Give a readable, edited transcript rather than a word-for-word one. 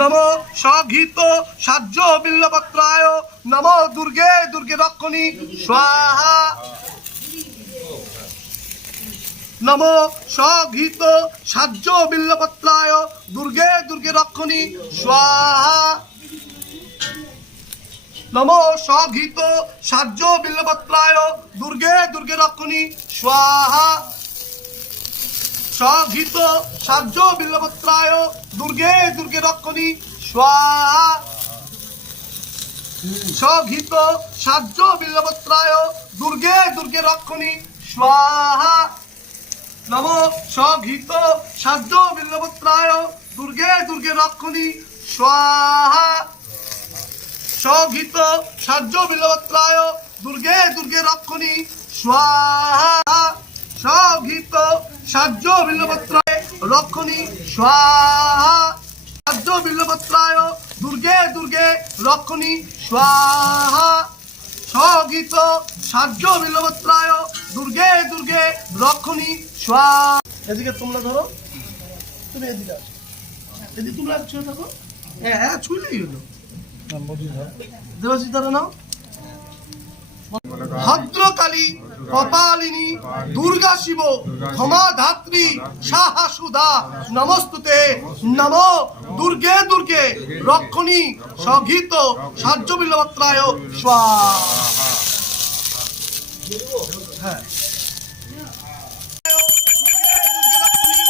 নমো স্বঘিত সাহ্য বিল্লপত্রায় নমো দুর্গে দুর্গে রক্ষণী স্বাহা। নমো স্বঘিত সাহ্য বিল্লপত্রায় দুর্গে দুর্গে রক্ষণী স্বাহা। নমো স্বঘিত সাহ্য বিল্লপত্রায় দুর্গে দুর্গে রক্ষণী স্বাহা। স্বঘিত সাহ্য বিল্লপত্রায় দুর্গে দুর্গে রক্ষণী স্বাহা। স্বঘিত সাহ্য বিল্লপত্রায় দুর্গে দুর্গে রক্ষণী স্বাহা। নমো স্বঘিত সাহ্য বিল্লপত্রায় দুর্গে দুর্গে রক্ষণী স্বাহা। স্বঘিত সাহ্য বিল্লপত্রায় দুর্গে দুর্গে রক্ষণী স্বাহা। স্বঘিত সাহ্য বিল্লপত্রায় রক্ষণী স্বাহা। সাহ্য বিল্লপত্রায় দুর্গে দুর্গে রক্ষণী স্বাহা। স্বঘিত সাহ্য বিল্লপত্রায় দুর্গে দুর্গে রক্ষণী স্বাহা। এদিকে তোমরা ধরো, তুমি এদিকে আসো, এদিকে তোমরা ছুঁয়ে থাকো। হ্যাঁ ছুঁলেই হলো। দেবাশিস ধরো নাও। ভদ্রকালী কপালিনী দুর্গা শিব ক্ষমা ধাত্রী সাহা সুধা নমস্তুতে। নমো দুর্গে দুর্গে রক্ষণী স্বঘিত সাহ্য বিল্লপত্রায় স্বাহা।